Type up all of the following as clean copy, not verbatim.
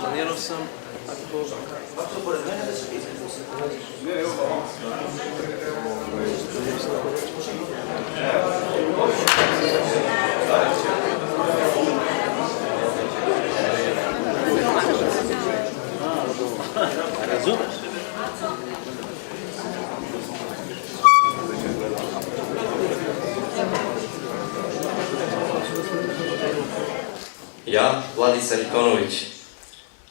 planirao sam ako... Razumeš? Ja, Vladica Ritonović,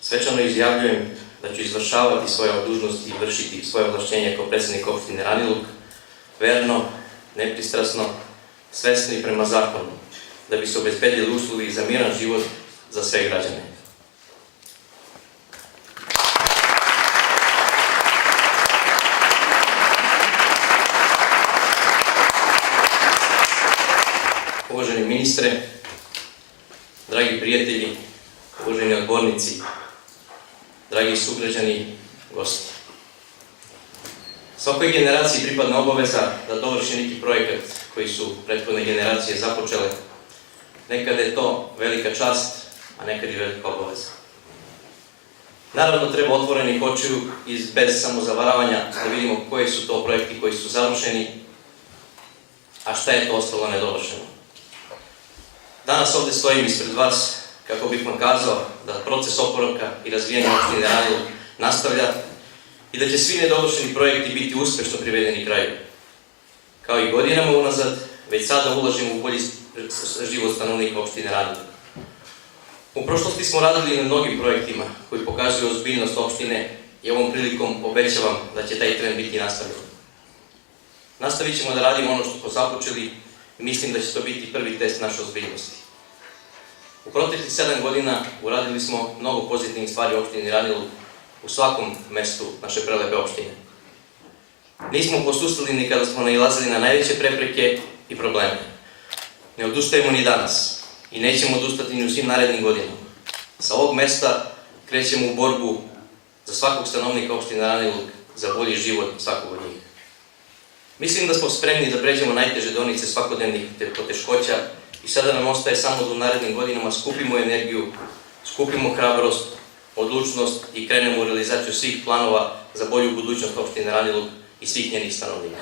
svečano izjavljujem da ću izvršavati svoje dužnosti i vršiti svoje ovlašćenje kao predsjednik opštine Ranilug, verno, nepristrasno, svesno i prema zakonu, da bi se obezbedili uslovi za miran život za sve građane. Uvaženi ministre, dragi prijatelji, uvaženi odbornici, dragi sugrađani, gosti. Svakoj generaciji pripadna obaveza da dovrši neki projekat koji su prethodne generacije započele. Nekada je to velika čast, a nekad i velika obaveza. Naravno, treba otvorenih očiju i bez samozavaravanja da vidimo koji su to projekti koji su završeni, a šta je to ostalo nedovršeno. Danas ovde stojim ispred vas kako bih vam kazao da proces oporavka i razvijanja opštine Ranilug nastavlja i da će svi nedovršeni projekti biti uspešno privedeni kraju. Kao i godinama unazad, već sada ulažemo u bolji život stanovnika opštine Ranilug. U prošlosti smo radili na mnogim projektima koji pokazuju ozbiljnost opštine i ovom prilikom obećavam da će taj trend biti nastavljen. Nastavit ćemo da radimo ono što smo započeli i mislim da će to biti prvi test naše ozbiljnosti. U proteklih 7 godina uradili smo mnogo pozitivnih stvari u opštini Ranilug u svakom mestu naše prelepe opštine. Nismo posustali ni kada smo nailazili na najveće prepreke i probleme. Ne odustajemo ni danas i nećemo odustati ni u svim narednim godinama. Sa ovog mesta krećemo u borbu za svakog stanovnika opštine Ranilug, za bolji život svakog od njih. Mislim da smo spremni da pređemo najteže deonice svakodnevnih poteškoća i sada nam ostaje samo da u narednim godinama skupimo energiju, skupimo hrabrost, odlučnost i krenemo u realizaciju svih planova za bolju budućnost opštine Ranilug i svih njenih stanovnika.